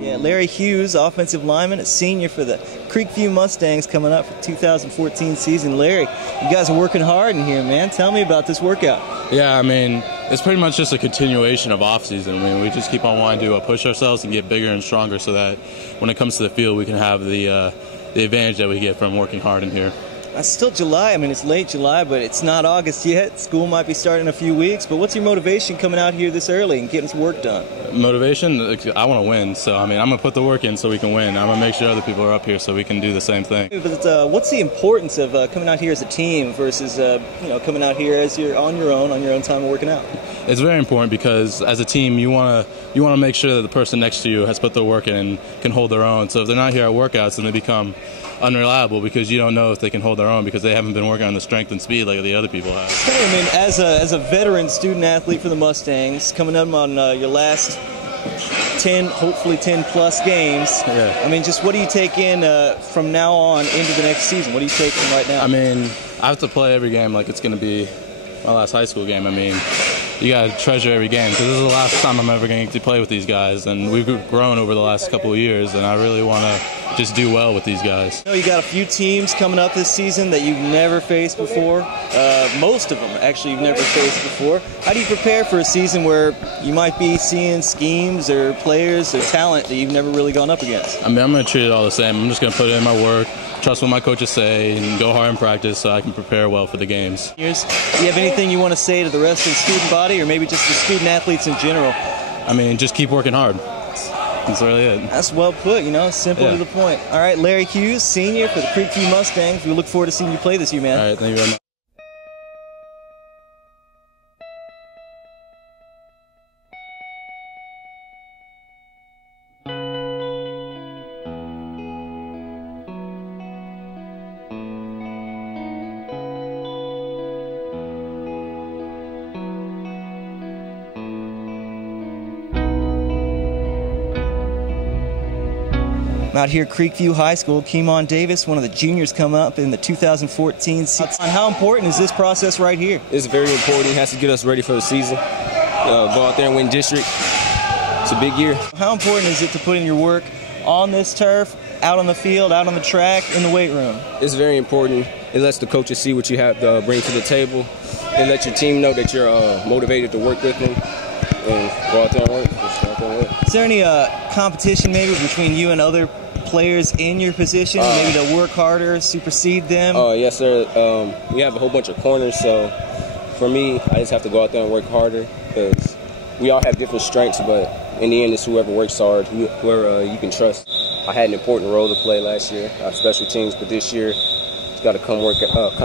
Yeah, Larry Hughes, offensive lineman, a senior for the Creekview Mustangs coming up for 2014 season. Larry, you guys are working hard in here, man. Tell me about this workout. Yeah, I mean, it's pretty much just a continuation of off-season. I mean, we just keep on wanting to push ourselves and get bigger and stronger so that when it comes to the field, we can have the advantage that we get from working hard in here. It's still July. I mean, it's late July, but it's not August yet. School might be starting in a few weeks. But what's your motivation coming out here this early and getting some work done? Motivation? I want to win. So, I mean, I'm going to put the work in so we can win. I'm going to make sure other people are up here so we can do the same thing. But what's the importance of coming out here as a team versus coming out here as you're on your own time and working out? It's very important because as a team, you want to make sure that the person next to you has put their work in and can hold their own. So if they're not here at workouts, then they become unreliable because you don't know if they can hold their own because they haven't been working on the strength and speed like the other people have. I mean, as a veteran student athlete for the Mustangs, coming up on your last 10, hopefully 10 plus games. Yeah. I mean, just what do you take in from now on into the next season? What do you take from right now? I mean, I have to play every game like it's going to be my last high school game. I mean, you got to treasure every game because this is the last time I'm ever going to play with these guys, and we've grown over the last couple of years, and I really want to just do well with these guys. You got a few teams coming up this season that you've never faced before. Most of them, actually, you've never faced before. How do you prepare for a season where you might be seeing schemes or players or talent that you've never really gone up against? I mean, I'm going to treat it all the same. I'm just going to put in my work, trust what my coaches say, and go hard in practice so I can prepare well for the games. Do you have anything you want to say to the rest of the student body or maybe just the student athletes in general? I mean, just keep working hard. That's really it. That's well put, simple to the point. All right, Larry Hughes, senior for the Creekview Mustangs. We look forward to seeing you play this year, man. All right, thank you very much. I'm out here at Creekview High School. Keimone Davies, one of the juniors, come up in the 2014 season. How important is this process right here? It's very important. It has to get us ready for the season. Go out there and win district. It's a big year. How important is it to put in your work on this turf, out on the field, out on the track, in the weight room? It's very important. It lets the coaches see what you have to bring to the table. It lets your team know that you're motivated to work with them and go out there and work. Is there any competition maybe between you and other players in your position, maybe to work harder, supersede them? Yes, sir. We have a whole bunch of corners, so for me, I just have to go out there and work harder because we all have different strengths, but in the end, it's whoever works hard, whoever you can trust. I had an important role to play last year, special teams, but this year, got to come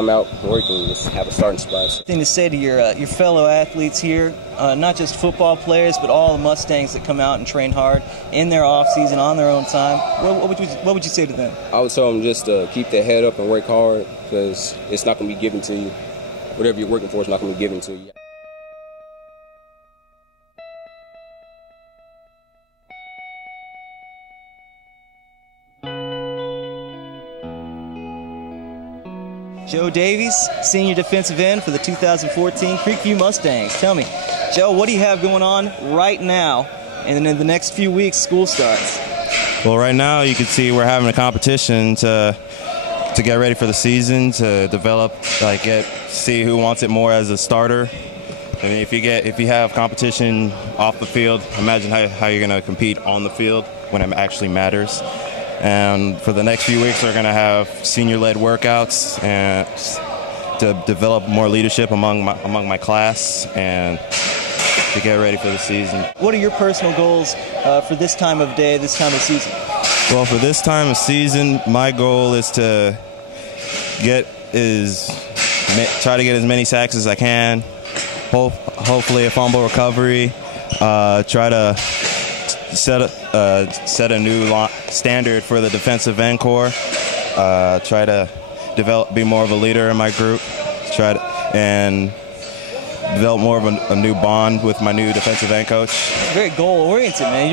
out and work and just have a starting spot. Thing to say to your fellow athletes here, not just football players, but all the Mustangs that come out and train hard in their off season on their own time. What would you say to them? I would tell them just to keep their head up and work hard because it's not going to be given to you. Whatever you're working for is not going to be given to you. Joe Davies, senior defensive end for the 2014 Creekview Mustangs. Tell me, Joe, what do you have going on right now, and then in the next few weeks school starts? Well, right now you can see we're having a competition to get ready for the season, to develop, see who wants it more as a starter. I mean, if you have competition off the field, imagine how you're going to compete on the field when it actually matters. And for the next few weeks, we're going to have senior-led workouts and to develop more leadership among my class and to get ready for the season. What are your personal goals for this time of day, this time of season? Well, for this time of season, my goal is to try to get as many sacks as I can. Hopefully, a fumble recovery. Try to set a new standard for the defensive end core. Try to be more of a leader in my group. And develop more of a new bond with my new defensive end coach. Very goal-oriented, man.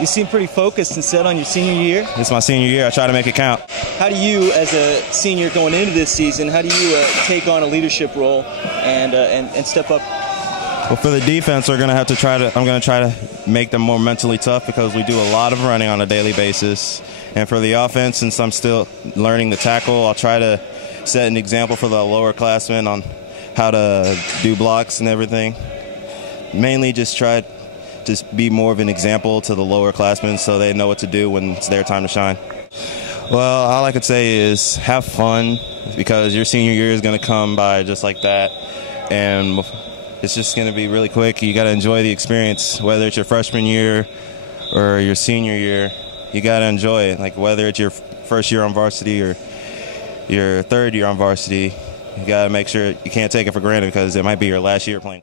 You seem pretty focused and set on your senior year. It's my senior year. I try to make it count. How do you, as a senior going into this season, how do you take on a leadership role and step up? Well, for the defense, I'm going to try to make them more mentally tough because we do a lot of running on a daily basis. And for the offense, since I'm still learning the tackle, I'll try to set an example for the lower classmen on how to do blocks and everything. Mainly just be more of an example to the lower classmen so they know what to do when it's their time to shine. Well, all I could say is have fun because your senior year is going to come by just like that. And it's just going to be really quick. You got to enjoy the experience, whether it's your freshman year or your senior year. You got to enjoy it. Like whether it's your first year on varsity or your third year on varsity, you got to make sure you can't take it for granted because it might be your last year playing.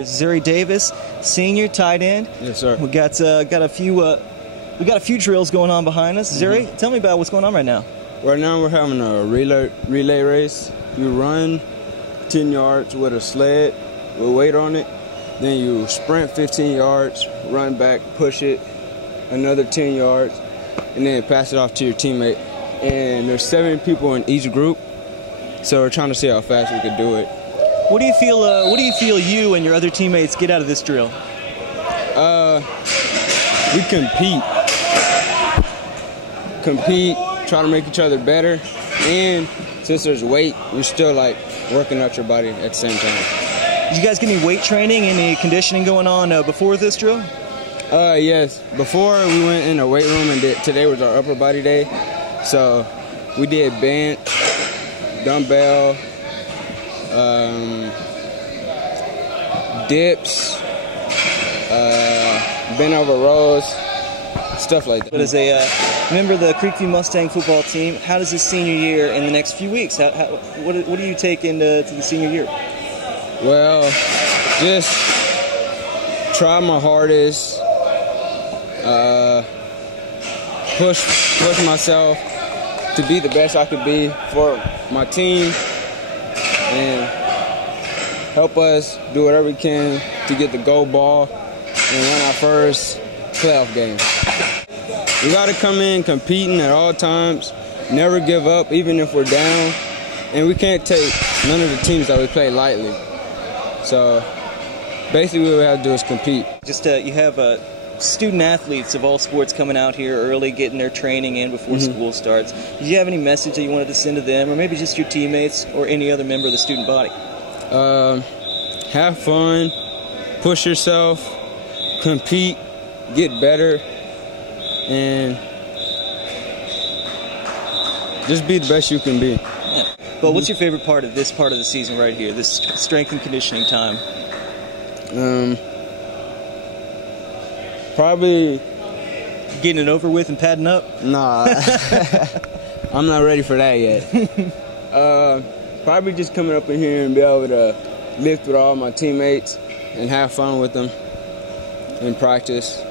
Zuri Davis, senior tight end. Yes, sir. We got a few drills going on behind us. Zuri, tell me about what's going on right now. Right now we're having a relay race. You run 10 yards with a sled with weight on it. Then you sprint 15 yards, run back, push it another 10 yards, and then pass it off to your teammate. And there's 7 people in each group, so we're trying to see how fast we can do it. What do you feel you and your other teammates get out of this drill? We compete, try to make each other better, and since there's weight, you're still like working out your body at the same time. Did you guys get any weight training, any conditioning going on before this drill? Yes. Before we went in the weight room and today was our upper body day, so we did bench, dumbbell, dips, bent over rows, stuff like that. But as a member of the Creekview Mustang football team, how does this senior year in the next few weeks, what do you take into the senior year? Well, just try my hardest, push myself to be the best I could be for my team, and help us do whatever we can to get the gold ball and win our first playoff game. We got to come in competing at all times, never give up even if we're down, and we can't take none of the teams that we play lightly. So basically what we have to do is compete. Just you have student athletes of all sports coming out here early, getting their training in before school starts. Did you have any message that you wanted to send to them, or maybe just your teammates or any other member of the student body? Have fun, push yourself, compete, get better, and just be the best you can be. Yeah. But what's your favorite part of this part of the season right here, this strength and conditioning time? Probably getting it over with and padding up? Nah, I'm not ready for that yet. Probably just coming up in here and be able to lift with all my teammates and have fun with them in practice.